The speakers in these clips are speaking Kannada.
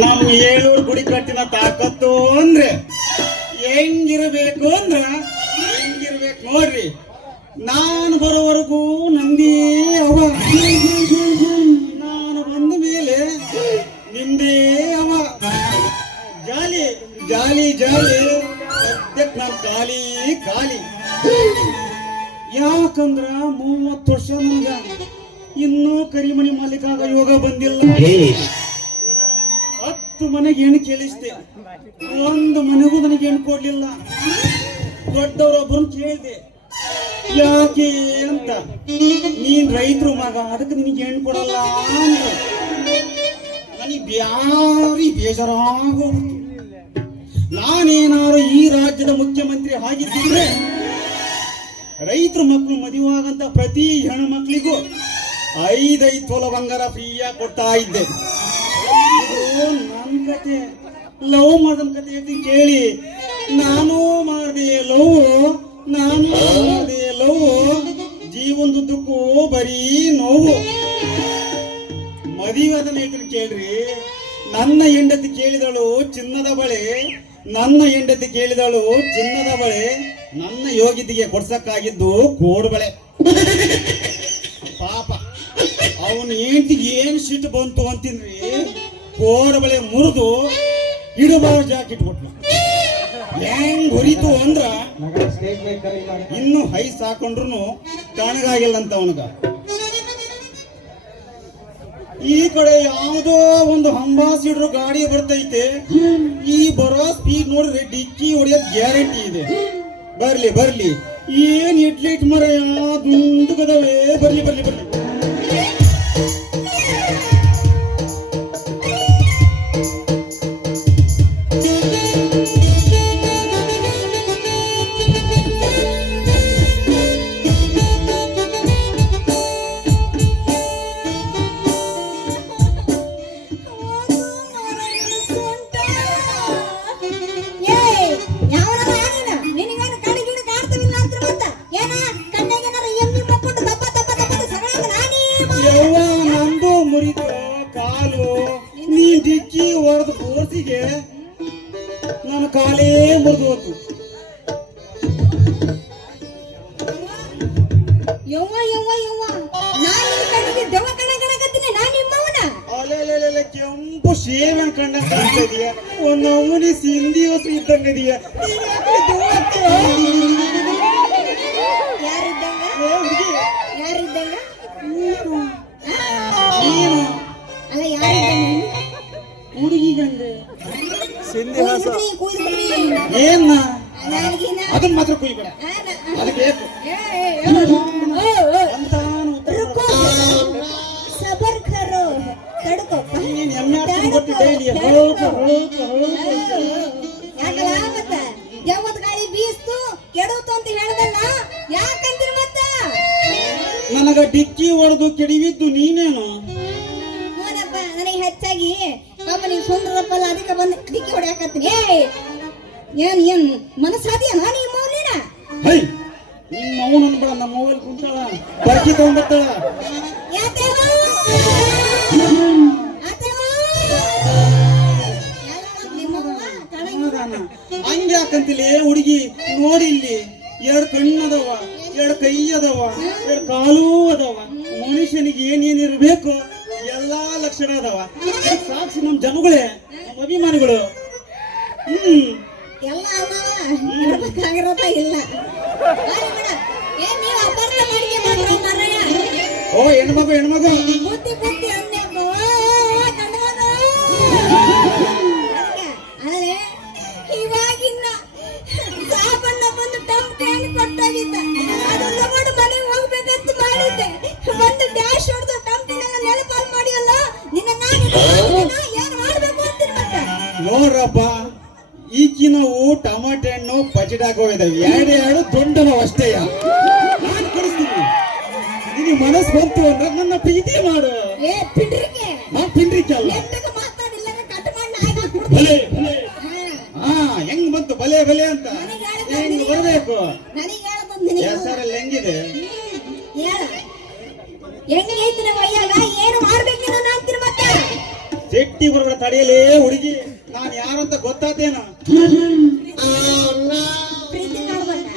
ನಮ್ ಏಳೂರು ಗುಡಿ ಕಟ್ಟಿನ ತಾಕತ್ತು ಅಂದ್ರೆ ಹೆಂಗಿರ್ಬೇಕು ಹೆಂಗಿರ್ಬೇಕು ನೋಡ್ರಿ. ನಾನು ಬರೋವರೆಗೂ ನಂದೇ ಅವ, ನಾನು ಬಂದ ಮೇಲೆ ನಿಂದೇ ಅವ. ಜಾಲಿ ಜಾಲಿ ಜಾಲಿ ಸದ್ಯಕ್ಕೆ ನಾನು ಖಾಲಿ ಖಾಲಿ. ಯಾಕಂದ್ರ 30 ವರ್ಷ ನನಗ ಇನ್ನೂ ಕರಿಮಣಿ ಮಾಲೀಕಾಗ ಯೋಗ ಬಂದಿಲ್ಲ. 10 ಮನೆಗೆ ಹೆಣ್ಣು ಕೇಳಿಸ್ದೆ, ಒಂದು ಮನೆಗೂ ನನಗೆ ಹೆಣ್ಣು ಕೊಡ್ಲಿಲ್ಲ. ದೊಡ್ಡವರೊಬ್ಬರನ್ನು ಕೇಳಿದೆ ಯಾಕೆ ಅಂತ. ನೀನ್ ರೈತರು ಮಗ, ಅದಕ್ಕೆ ನಿನಗೆ ಹೆಣ್ಣು ಕೊಡಲ್ಲ ಅಂತ. ನನಗೆ ಬ್ಯಾರಿ ಬೇಜಾರಾಗೋಗ್ಬಿಡ್ತು. ನಾನೇನಾರು ಈ ರಾಜ್ಯದ ಮುಖ್ಯಮಂತ್ರಿ ಆಗಿದ್ದಿದ್ರೆ ರೈತರ ಮಕ್ಕಳು ಮದುವಾಗಂತ ಪ್ರತಿ ಹೆಣ್ಣು ಮಕ್ಕಳಿಗೂ 5 ತೊಲ ಬಂಗಾರ ಫ್ರೀಯಾಗಿ ಕೊಡ್ತಾ ಇದ್ದೆ. ನನ್ನ ಕತೆ ಲವ್ ಮಾಡಿದ ಕತೆ ಹೇಳ್ತೀನಿ ಕೇಳಿ. ನಾನು ಮಾಡಿದೆ ಲವ್, ಜೀವನದುದ್ದಕ್ಕೂ ಬರೀ ನೋವು. ಮದುವೆ ಅದನ್ನ ಹೇಳ್ತೀನಿ ಕೇಳ್ರಿ. ನನ್ನ ಹೆಂಡತಿ ಕೇಳಿದಳು ಚಿನ್ನದ ಬಳೆ, ನನ್ನ ಯೋಗಿದಿಗೆ ಕೊಡ್ಸಕ್ಕಾಗಿದ್ದು ಕೋಡ್ ಬಳೆ. ಪಾಪ ಅವನ ಹೆಂಡತಿಗೆ ಏನ್ ಸಿಟ್ಟು ಬಂತು ಅಂತಿನ್ರಿ, ಕೋಡ್ ಬಳೆ ಮುರಿದು ಇಡಬಾರ ಜಾಕೆಟ್ ಕೊಟ್ಲು. ಹೆಂಗ್ ಹೊರಿತು ಅಂದ್ರ ಇನ್ನು ಹೈಸ್ ಹಾಕೊಂಡ್ರು ತಣ್ಣಗಾಗಿಲ್ಲ ಅಂತ ಅವನಗ. ಈ ಕಡೆ ಯಾವುದೋ ಒಂದು ಅಂಬಾಸಿಡರ್ ಗಾಡಿ ಬರ್ತೈತೆ, ಈ ಬರೋ ಸ್ಪೀಡ್ ನೋಡ್ರಿ ಡಿಕ್ಕಿ ಹೊಡೆಯೋದ್ ಗ್ಯಾರಂಟಿ ಇದೆ. ಬರ್ಲಿ ಏನ್ ಇಟ್ಲಿಟ್ ಮರ ದುಂಡುಗದವೇ, ಬರ್ಲಿ. ನಂದು ಮುರಿದ ಕಾಲು, ನೀ ಡಿಕ್ಕಿ ಹೊಡೆದ ಬೋಸಿಗೆ ನನ್ನ ಕಾಲೇ ಮುರಿದು ಹೋತು. ಅಲೆಲೆಲೆ ಕೆಂಪು ಶೇವನ್ ಕಂಡ ಕಾಣ್ತಿದೀಯ, ಒಂದು ನಮೂನಿ ಸಿಂಧಿ ಹೊಸು ಇದ್ದಂಗದೀಯ. ಹುಡುಗಿಗಂದ್ರೆ ಏನ ಅದನ್ನ ಮಾತ್ರ ಕುಯ್ಬೇಡ, ಅದು ಬೇಕು. ಗಾಳಿ ಬೀಸ್ತು ಕೆಡುತ್ತು ಅಂತ ಹೇಳ್ದಲ್ಲ, ಯಾಕಂತೀರಿ ಮತ್ತ? ನನಗ ಡಿಕ್ಕಿ ಹೊಡೆದು ಕೆಡವಿದ್ದು ನೀನೇನು? ಹೌದಪ್ಪ, ನನಗೆ ಹೆಚ್ಚಾಗಿ ಪಾಪ ನೀವು ಸುಂದರಪ್ಪಲ್ಲ, ಅದಕ್ಕೆ ಬಂದು ಡಿಕ್ಕಿ ಹೊಡ್ಯಾಕತ್ತೀನಿ. ಏನ್ ಮನಸ್ಸಾದಿಯನ ನೀ ಮೌಲಿನ? ಹೈ ನಿಮ್ಮ ಮೌನ ಅನ್ಬೇಡ, ನಮ್ಮ ಮೊಬೈಲ್ ಕುಂತಾಳ ಬರ್ಕಿ ತಗೊಂಡ್ಬರ್ತಾಳ. ಹಂಗ್ಯಾಕಂತಿಲಿ ಹುಡುಗಿ ನೋಡಿ, ಇಲ್ಲಿ 2 ಕಣ್ಣದವ, 2 ಕೈ ಅದವ, 2 ಕಾಲೂ ಅದವ. ಮನುಷ್ಯನಿಗೆ ಏನೇನಿರ್ಬೇಕು ಎಲ್ಲಾ ಲಕ್ಷಣ ಅದಾವ. ಸಾಕ್ಷಿ ನಮ್ ಜನಗಳೇ, ನಮ್ಮ ಅಭಿಮಾನಿಗಳು. ಎಲ್ಲ ಇಲ್ಲ. ಓ ಹೆಣ್ಮಗು ಬುದ್ಧಿ ಅಂದೇಕೋ ಆದ್ರೆ ಇವಾಗಿನ್ನ ಸಾಬಣ್ಣ ಬಂದು ಟಂಪೇನ್ ಕೊಟ್ಟಾಗಿದ್ದ, ಅದು ತಗೊಂಡು ಮನೆಗೆ ಹೋಗ್ಬೇಕಂತ ಮಾಡಿದ್ದೆ. ಒಂದು ಡ್ಯಾಶ್ ಹೊಡೆದು ಟಂಪೇನೆಲ್ಲ ನೆಲಪಾಲ್ ಮಾಡಿಯಲ್ಲ, ನಿನ್ನ ಏನ್ ಮಾಡ್ಬೇಕು ಅಂತೀನಿ ಮತ್ತೆ. ನೋಡ್ರಪ್ಪ, ಈಗಿನವು ಟಮಾಟೆ ಹಣ್ಣು ಪಚಡಾಗ ಹೋಗಿದಾವೆ, 2 ದೊಡ್ಡವು ಅಷ್ಟೇ. ನಾನು ಕೊಡಿಸ್ತೀನಿ, ನಿನಗೆ ಮನಸ್ಸು ಬಂತು ಅಂದ್ರೆ ನನ್ನ ಪ್ರೀತಿ ಮಾಡು. ಪಿಂಡ್ರಿಕೆ ಅಲ್ಲ, ಹೆಂಗ್ ಬಂತು ಬಲೆ ಅಂತ ಹೆಂಗ್ ಬರ್ಬೇಕು. ಹೆಸರಲ್ಲಿ ಹೆಂಗಿದೆ? ಹೆಂಗೈತಿ ನಮ್ಮ ಅಯ್ಯಾಗ ಏನು ಮಾಡ್ಬೇಕು? ಜೆಟ್ಟಿ ಹೊರಗಡೆ ತಡೆಯಲೇ ಹುಡುಗಿ ನಾನು ಯಾರಂತ ಗೊತ್ತಾತೇನ? ಪ್ರೀತಿ ನೋಡ್ಬೇಕ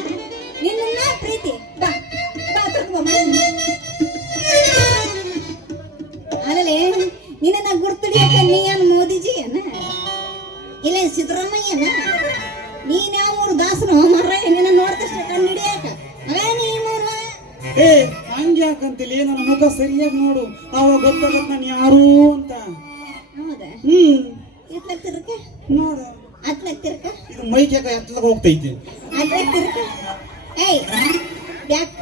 ನಿನ್ನ ಪ್ರೀತಿ ಬಾ ಬಾ ತರ್ಕೊ ಅಲ್ಲೇ ನಿನ್ನ ಗುರ್ತಡಿಯಕ್ಕೆ ನೀ ಏನ್ ಮೋದಿಜಿ ಏನ ಇಲ್ಲ ಸಿದ್ದರಾಮಯ್ಯನ ನೀನ್ ಯಾವ ಊರು ದಾಸನ ಮರ ನಿನ್ನ ನೋಡ್ದಷ್ಟ ಕಣ್ಣು ಹಿಡಿಯಾಕ ನೀ ಮೂರ ಏ ಹಂಗೆ ಯಾಕಂತಿಲ್ಲ ನನ್ನ ಮುಖ ಸರಿಯಾಗಿ ನೋಡು ಅವಾಗ ಗೊತ್ತಾಗತ್ ನಾನು ಯಾರು ಅಂತ. ಹೌದಾ ಎತ್ಲಾಗ ತಿರ್ಕ ನೋಡು ಅತ್ಲಾಗ ತಿರ್ಕ ಇದು ಮೈಕ್ ಯಾಕ ಎತ್ತಲಾಗ ಹೋಗ್ತೈತಿ. ಅತ್ಲಾಗ ತಿರ್ಕ ಏಯ್ ಬ್ಯಾಕ್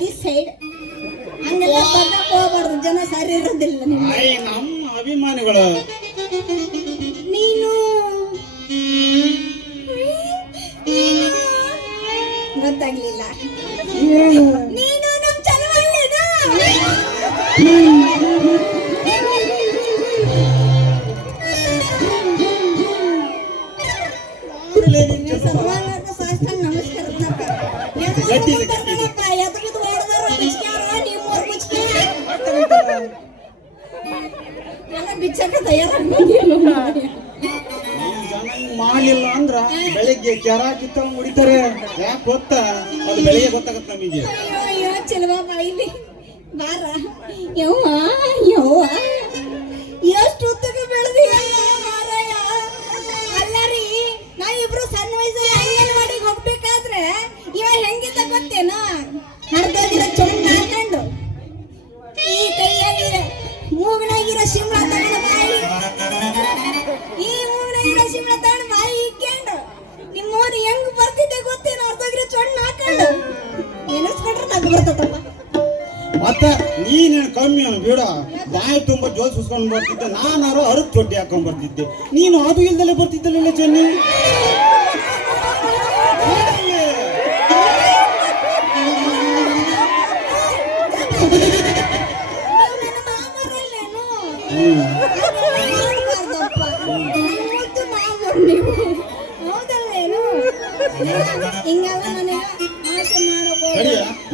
ದಿಸ್ ಸೈಡ್ ಹಂಗೆಲ್ಲ ಬರ್ದಕ್ಕೆ ಹೋಗ್ಬಾರ್ದು, ಜನ ಸರಿ ಇರೋದಿಲ್ಲ ನಿಮ್ಮ ನಮ್ಮ ಅಭಿಮಾನಿಗಳು. ನೀನು ಗೊತ್ತಾಗ್ಲಿಲ್ಲ. ನೀನು ನಮ್ ಚಲವಳ್ಳಿದ ಸಾಷ್ಟಾಂಗ ನಮಸ್ಕಾರ ಎದುರಿದು ಓಡದವ್ರು ಮುಚ್ಕ್ಯಾರ ನೀವು ಮೂರು ಮುಚ್ಕ್ಯಾರ ಎಲ್ಲ ಬಿಚ್ಚಕ್ಕ ತಯಾರಾಗ್ಬೋದು. ಜನ ಹಿಂಗ್ ಮಾಡ್ಲಿಲ್ಲ ಅಂದ್ರ ಬೆಳಿಗ್ಗೆ ಕೆರ ಕಿತ್ತ ಮುಡಿತಾರೆ. ಯಾಕೆ ಗೊತ್ತಾ? ಅದು ಬೆಳಿಗ್ಗೆ ಗೊತ್ತಾಗತ್ತ ನಮಗೆ. ಅಯ್ಯೋ ಚೆಲುವ ಬಾಯಿಲಿ ಬಾರ ಯವ್ವ ಯವ್ವ ಎಷ್ಟು ಉದ್ದಕ್ಕೆ ಬೆಳೆದಿಲ್ಲ ಮಾರಾಯ. ಅಲ್ಲ ರೀ ನಾವಿಬ್ರು ಸಣ್ಣ ವಯಸ್ಸಲ್ಲಿ ಅಂಗನವಾಡಿಗೆ ಹೋಗ್ಬೇಕಾದ್ರೆ ಇವ ಹೆಂಗಿದ್ದ ಗೊತ್ತೇನ? ಅರ್ಧದಿನ ಚೊಂಡ್ ಹಾಕೊಂಡು ಈ ಕೈಯಾಗಿರ ಮೂಗನಾಗಿರೋ ಶಿಮ್ಲಾ ತಗೊಂಡು ಬಾಯಿ ಈ ಮೂಗನಾಗಿರೋ ಶಿಮ್ಲಾ ತಗೊಂಡು ಬಾಯಿ ಇಕ್ಕೊಂಡು ನಿಮ್ಮವ್ರು ಹೆಂಗ್ ಬರ್ತಿದ್ದೆ ಗೊತ್ತೇನ? ಅರ್ಧದಿನ ಚೊಂಡ್ ಹಾಕೊಂಡು ನೆನೆಸ್ಕೊಂಡ್ರೆ ನಗು ಬರ್ತದಪ್ಪ. ಮತ್ತ ನೀನೇನು ಕಮ್ಮಿ ಅವನು ಬಿಡ. ಬಾಯಿ ತುಂಬಾ ಜೋಲ್ ಸುಸ್ಕೊಂಡ್ ಬರ್ತಿದ್ದೆ, ನಾನಾರು ಅರದ್ ಚೊಟ್ಟಿ ಹಾಕೊಂಡ್ ಬರ್ತಿದ್ದೆ. ನೀನು ಅದು ಇಲ್ದಲೆ ಬರ್ತಿದ್ದಲ್ಲ ಚೆನ್ನಿ.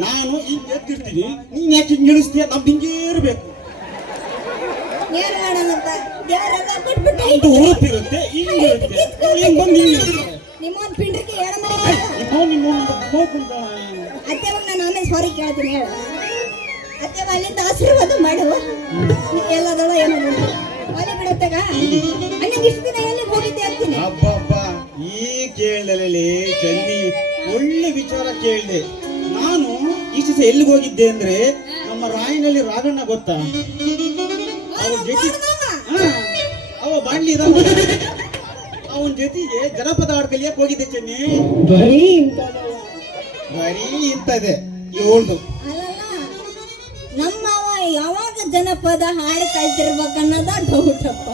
ನಾನು ಹಿಂಗ್ ಎದ್ದಿರ್ತೀನಿ, ನೀನ್ ಯಾಕೆ ಹಿಂಗ್ ಇಳಿಸ್ತೀಯ? ನಮ್ದು ಹಿಂಗೇ ಇರ್ಬೇಕು. ಏನ್ ಮಾಡೋಣಂತ ದೇವರೆಲ್ಲ ಕೊಟ್ಬಿಟ್ಟು ಇದು ಉರುಪಿರುತ್ತೆ, ಹಿಂಗಿರುತ್ತೆ, ಹಿಂಗ್ ಬಂದು ಹಿಂಗಿರುತ್ತೆ. ನಿಮ್ಮೊಂದು ಪಿಂಡ್ರಿಗೆ ಹೇಳ ಅತ್ತೆ ನಾನು ಆಮೇಲೆ ಸಾರಿ ಕೇಳ್ತೀನಿ ಹೇಳ ಅತ್ತೆ ಅಲ್ಲಿಂದ ಆಶೀರ್ವಾದ ಮಾಡುವ ಎಲ್ಲದಳ ಏನೋ ಒಲೆ ಬಿಡತ್ತಾಗ ಅನ್ನಂಗೆ ಇಷ್ಟು ದಿನ ಎಲ್ಲಿಗೆ ಹೋಗಿದ್ದೆ ಅಂತೀನಿ. ಅಬ್ಬಬ್ಬ ಈ ಕೇಳ್ದಲೇ ಚೆನ್ನಿ ಒಳ್ಳೆ ವಿಚಾರ ಕೇಳಿದೆ. ನಾನು ಇಷ್ಟು ದಿವಸ ಎಲ್ಲಿಗೆ ಹೋಗಿದ್ದೆ ಅಂದ್ರೆ ನಮ್ಮ ರಾಯನಲ್ಲಿ ರಾಘಣ್ಣ ಗೊತ್ತಾ? ಅವ ಬಾಂಡ್ಲಿ ಇದಾವ, ಅವನ ಜೊತೆಗೆ ಜನಪದ ಹಾಡು ಕಲಿಯಕ್ ಹೋಗಿದ್ದೆ ಚೆನ್ನಿ. ಬರೀ ಇಂತದೆ ಇವಳ್ದು. ನಮ್ಮವ ಯಾವಾಗ ಜನಪದ ಹಾಡು ಕಲ್ತಿರ್ಬೇಕು ಅನ್ನೋದ ಡೌಟಪ್ಪ.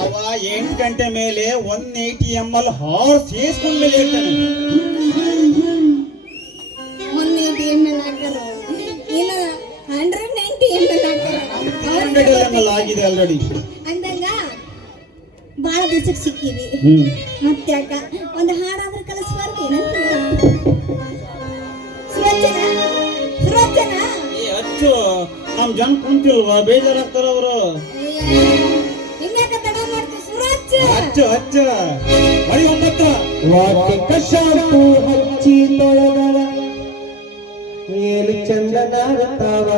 ಅವ 8 ಗಂಟೆ ಮೇಲೆ 180 ml ಹಾಲು ಸೇಸ್ಕೊಂಡ್ ಮೇಲೆ ಹೇಳ್ತಾನೆ. 180 ml ಹಾಕರು ಇಲ್ಲ 190 ml ಹಾಕರು. 100 ml ಆಗಿದೆ ಆಲ್ರೆಡಿ. ಅಂದಾಗ ಬಾಳ ದಿವಸಕ್ಕೆ ಸಿಕ್ಕಿವಿ. ಮತ್ತೆ ಅಕ್ಕ ಒಂದು ಹಾಡಾದ್ರೆ ಕಲಿಸ್ಬಾರ್ದೇನ? ಸುರಚನ ಅಚ್ಚು ನಮ್ ಜನ ಕುಂತಿಲ್ವಾ? ಬೇಜಾರಾಗ್ತಾರ ಅವರು. ಇನ್ಯಾಕ ತಡ ಮಾಡ್ತೀವಿ ಸುರಚ? ಅಚ್ಚು ಅಚ್ಚ ಮಳಿ 9 ವಾಚಿಕ ಶಾಂಪು ಹಚ್ಚಿ ತೊಳೆದವ ಏನು ಚಂದನಾಗುತ್ತಾವ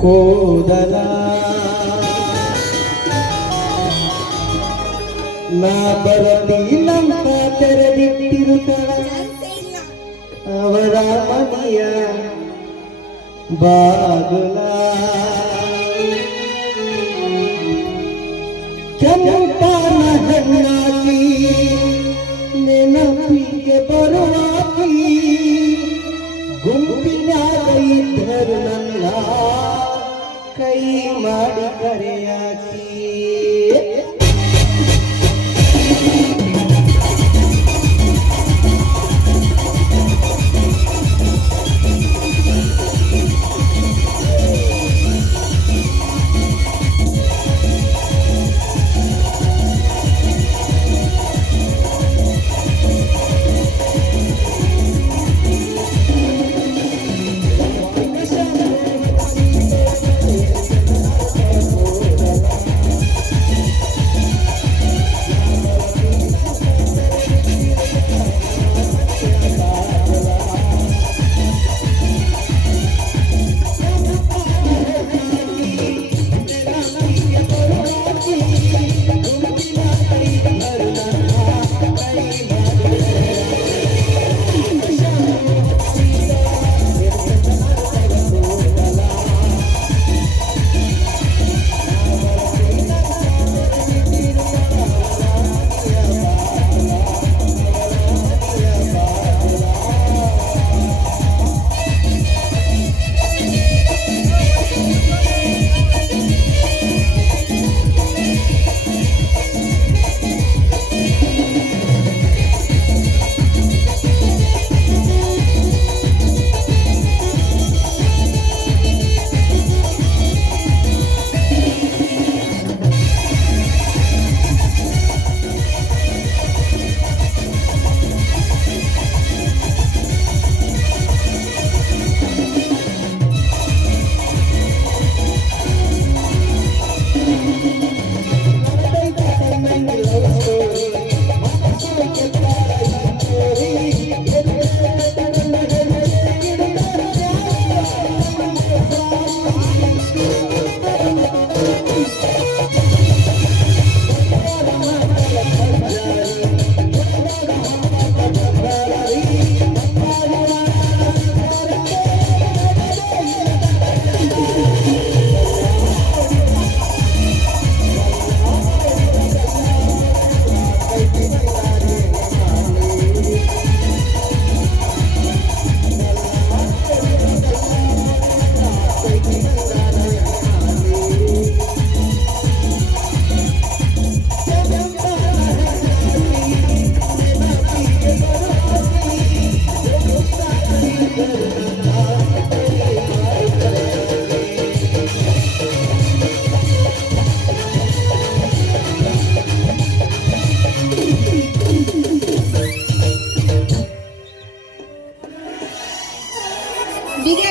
ಕೂದಲ ನಾ ಬರಲಿಲ್ಲಂತ ತೆರೆದಿಟ್ಟಿರುತ್ತಳ ಅವರ ಮನೆಯ ಬಾಗುಲ. ಕೆಂಪನ ಹೆಣ್ಣಾಗಿ ನೆನಪಿಗೆ ಬರುವಾಗಿ ಗುಂಪಿನಾಗ ಇದ್ದರು ನನ್ನ ಕೈ ಮಾಡಿ ಕರೆಯಾಕಿ.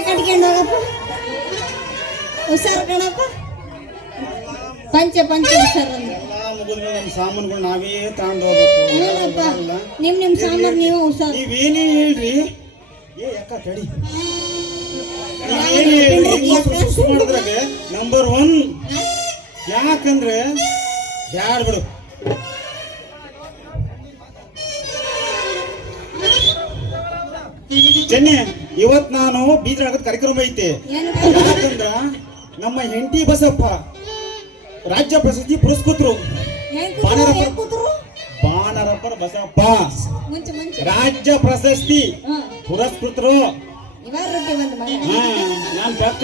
ಕಟ್ಕೊಂಡು ಹೋಗಪ್ಪ ಹುಷಾರು ಕಣಪ್ಪ ಪಂಚೆ ಹುಷಾರು ಎಲ್ಲ ಮುಗಿದ್ಮೇಲೆ ನಮ್ಮ ಸಾಮಾನುಗಳು ನಾವೇ ತಗೊಂಡು ಹೋಗ್ಬೇಕು. ನಿಮ್ ಸಾಂಬಾರ್ ನೀವು ಹುಷಾರು ನೀವೇನೇ ಹೇಳ್ರಿ ಏ ಅಕ್ಕ ತಡಿ ನೀವೇನೇ ಹೇಳ್ರಿ ಹೆಂಗಸ್ರು ಮಾಡಿದ್ರಾಗ ನಂಬರ್ 1 ಯಾಕಂದ್ರೆ ಬ್ಯಾಡ ಬಿಡು. ಚೆನ್ನೆ ಇವತ್ ನಾನು ಬೀದರ್ ಆಗದ ಕಾರ್ಯಕ್ರಮ ಐತೆ. ಯಾಕಂದ್ರ ನಮ್ಮ ಹೆಂಡತಿ ಬಸಪ್ಪ ರಾಜ್ಯ ಪ್ರಶಸ್ತಿ ಪುರಸ್ಕೃತರು ಬಾಣರಪ್ಪರ ಬಸಪ್ಪ ರಾಜ್ಯ ಪ್ರಶಸ್ತಿ ಪುರಸ್ಕೃತರು. ನಾನ್ ಪಕ್ಕ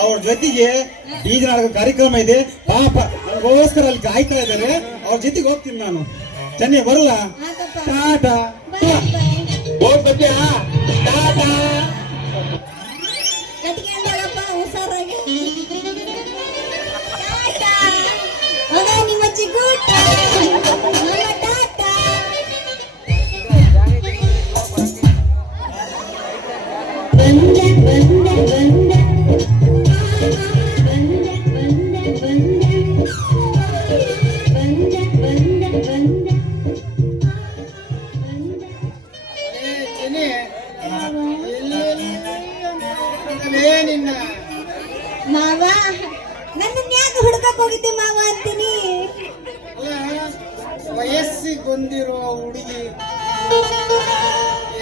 ಅವ್ರ ಜೊತೆಗೆ ಬೀದರ್ ಕಾರ್ಯಕ್ರಮ ಇದೆ. ಪಾಪ ನನಗೋಸ್ಕರ ಅಲ್ಲಿ ಕಾಯ್ತಾ ಇದ್ದಾರೆ. ಅವ್ರ ಜೊತೆಗೆ ಹೋಗ್ತೀನಿ ನಾನು. ಚೆನ್ನೆ ಬರಲ್ಲ. ಟಾಟಾ ಹೋಗ್ಬತ್ತೀಯ ಟಾಟಾ. ಕಟ್ಕೊಂಡೋಗಪ್ಪ ಹುಷಾರಾಗಿ ನಿಮ್ಮ ಚಿಕ್ಕೂಟ ಟಾಟಾ. ಬಂದೆ ಬಂದೆ ಬಂದೆ ಬಂದೆ ಬಂದೆ ಬಂದೆ ಬಂದೆ ಬಂದೆ ಬಂದೆ ಮಾವ ನನ್ನ ಯಾಕೆ ಹುಡುಕಕ್ ಹೋಗಿದ್ದೆ ಮಾವ ಅಂತೀನಿ. ವಯಸ್ಸಿಗೆ ಬಂದಿರುವ ಹುಡುಗಿ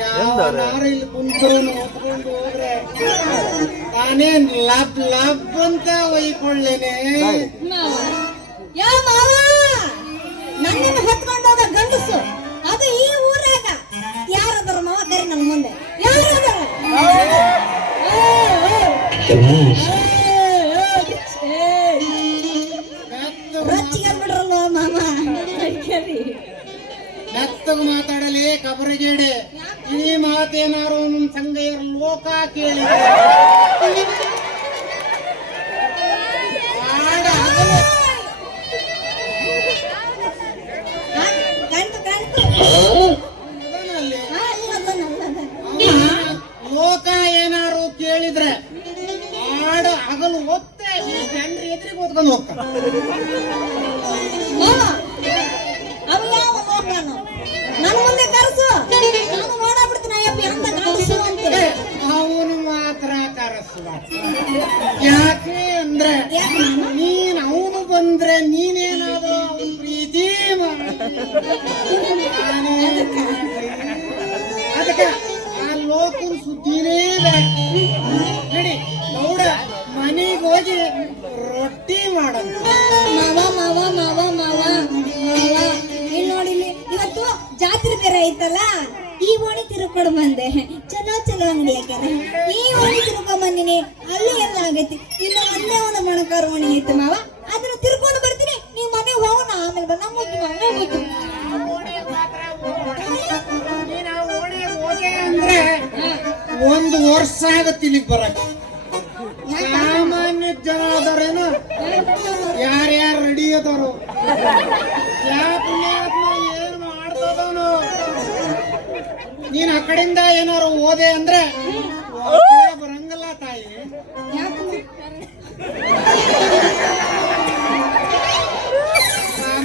ಯಾರು ಇಲ್ಲಿ ಕುಂತ್ರು ಹೊತ್ಕೊಂಡು ಹೋದ್ರೆ ತಾನೇ ಲಬ್ ಲಬ್ ಅಂತ ಒಯ್ಕೊಳ್ಳೇನೆ. ಯಾ ಮಾವ ನನ್ನನ್ನು ಹೊತ್ಕೊಂಡು ಹೋದ ಗಂಡಸು ಅದು ಈ ಊರಾಗ ಯಾರದಾರ ಮಾವ ಕರಿ ನನ್ನ ಮುಂದೆ ಯಾರದಾರ? ರೊಚ್ಚಿಗೆಲ್ಬಿಡ್ರಲ್ವ ಮಾಮ ಮೆತ್ತಗೆ ಮಾತಾಡಲಿ ಕಬರಗೇಡೆ. ಈ ಮಾತೇನಾರು ನಮ್ಮ ಸಂಗಯ್ಯರ ಲೋಕ ಕೇಳಿ ಲೋಕ ಏನಾರು ಕೇಳಿದ್ರೆ ಆಡ ಹಗಲು ಒತ್ತೆ ಜನರ ಎದುರಿಗೆ ಓದ್ಕೊಂಡು ಹೋಗ್ತಾರೆ. ನನ್ನ ಮುಂದೆ ಕರೆಸು, ನಾನು ನೋಡಬಿಡ್ತೀನಿ ಅಯ್ಯಪ್ಪ ಅಂತ ಕರೆಸು ಅಂತ. ಅವನು ಮಾತ್ರ ಕರೆಸುವ. ಯಾಕೆ ಅಂದ್ರೆ ನೀನ್ ಅವನು ಬಂದ್ರೆ ನೀನೇನಾದ್ರು ಅವನ ಪ್ರೀತಿ ಅದಕ್ಕೆ ಆ ಲೋಕದ ಸುದ್ದಿನೇ ನಡಿ ಗೌಡ ಮನೆಗೆ ಹೋಗಿ ರೊಟ್ಟಿ ಮಾಡಂತ. ಮಾವ ಮಾವ ಮಾವ ಮಾವ ಮಾವ ಇಲ್ಲಿ ನೋಡಿಲಿ ಇವತ್ತು ಜಾತ್ರೆ ಬೇರೆ ಐತಲ್ಲ, ಈ ಓಣಿ ತಿರುಕೊಂಡು ಬಂದೆ. ಚಲೋ ಅಂಗಡಿ ಹಾಕ್ಯಾರ, ಈ ಓಣಿ ತಿರ್ಕೊಂಡ್ ಬಂದಿನಿ. ಅಲ್ಲಿ ಎಲ್ಲ ಆಗೈತಿ. ಇನ್ನು ಒಂದೇ ಒಂದು ಮಣಕಾರ ಓಣಿ ಐತೆ ಮಾವ, ಅದನ್ನ ತಿರ್ಕೊಂಡು ಬರ್ತೀನಿ. ನೀವು ಮನೆಗೆ ಹೋಗೋಣ, ಆಮೇಲೆ ಬನ್ನ ಮುದ್ದು ಮಾವ ಮುದ್ದು. ಅಂದ್ರೆ 1 ವರ್ಷ ಆಗತ್ತೆ ಇಲ್ಲಿಗೆ ಬರಕ್ಕೆ. ಸಾಮಾನ್ಯ ಜನ ಅದಾರೇನು, ಯಾರ್ಯಾರು ರೆಡಿ ಅದಾರು, ಏನ್ ಮಾಡ್ತದವನು. ನೀನ್ ಆ ಕಡೆಯಿಂದ ಏನಾರು ಓದೆ ಅಂದ್ರೆ ಬರಂಗಲ್ಲ ತಾಯಿ.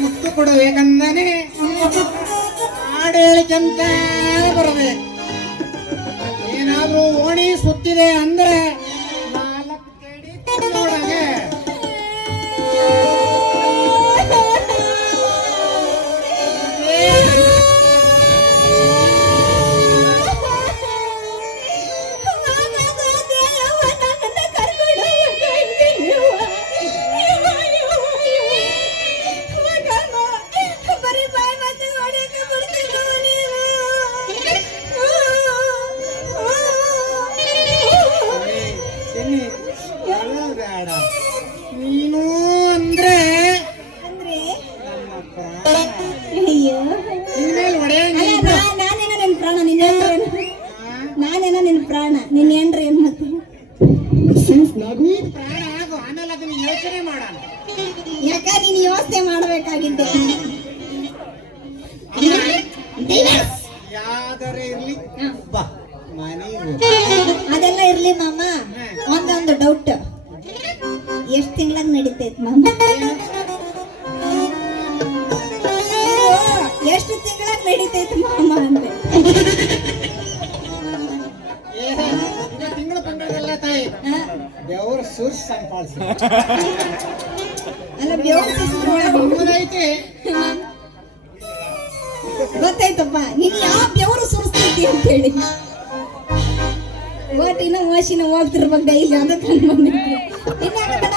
ಮುತ್ತು ಕೊಡಬೇಕಂದಾನೆ ಹಾಡು ಹೇಳಿಕಂತ ಬರಬೇಕು. ಏನಾದ್ರೂ ಓಣಿ ಸುತ್ತಿದೆ ಅಂದ್ರೆ 4 ಕಡಿ ನೋಡಗೆ ಒಂದು ಡೌಟ್, ಎಷ್ಟು ತಿಂಗಳಾಗ ನಡೀತೈತ್ ಮಾಮ? ಎಷ್ಟು ತಿಂಗಳಾಗ ನಡೀತೈತ್ ಮಾಮ ಅಂದೆ. ತಿಂಗಳು ಪಂಗಳಲ್ಲ ತಾಯಿ, ಹಾ? ಬೆವರು ಸುರ್ಸ್ ಸಂಪಾದಿಸಿ ಅಲ್ಲ ಬೆವರು ನಿಮ್ಮದೈತಿ. ಗೊತ್ತಾಯ್ತಪ್ಪ, ನೀನ್ ಯಾವ ಬೆವರು ಸುರಿಸ್ತೈತಿ ಅಂತ ಹೇಳಿ. ಓಟಿನ ಓಶಿನ ಹೋಗ್ತಿರ್ಬೇಕು ಡೈಲಿ, ಅದಕ್ಕೆ ಬಂದಿದ್ದೆ. ಇನ್ಯಾಕೆ ಬೇಡ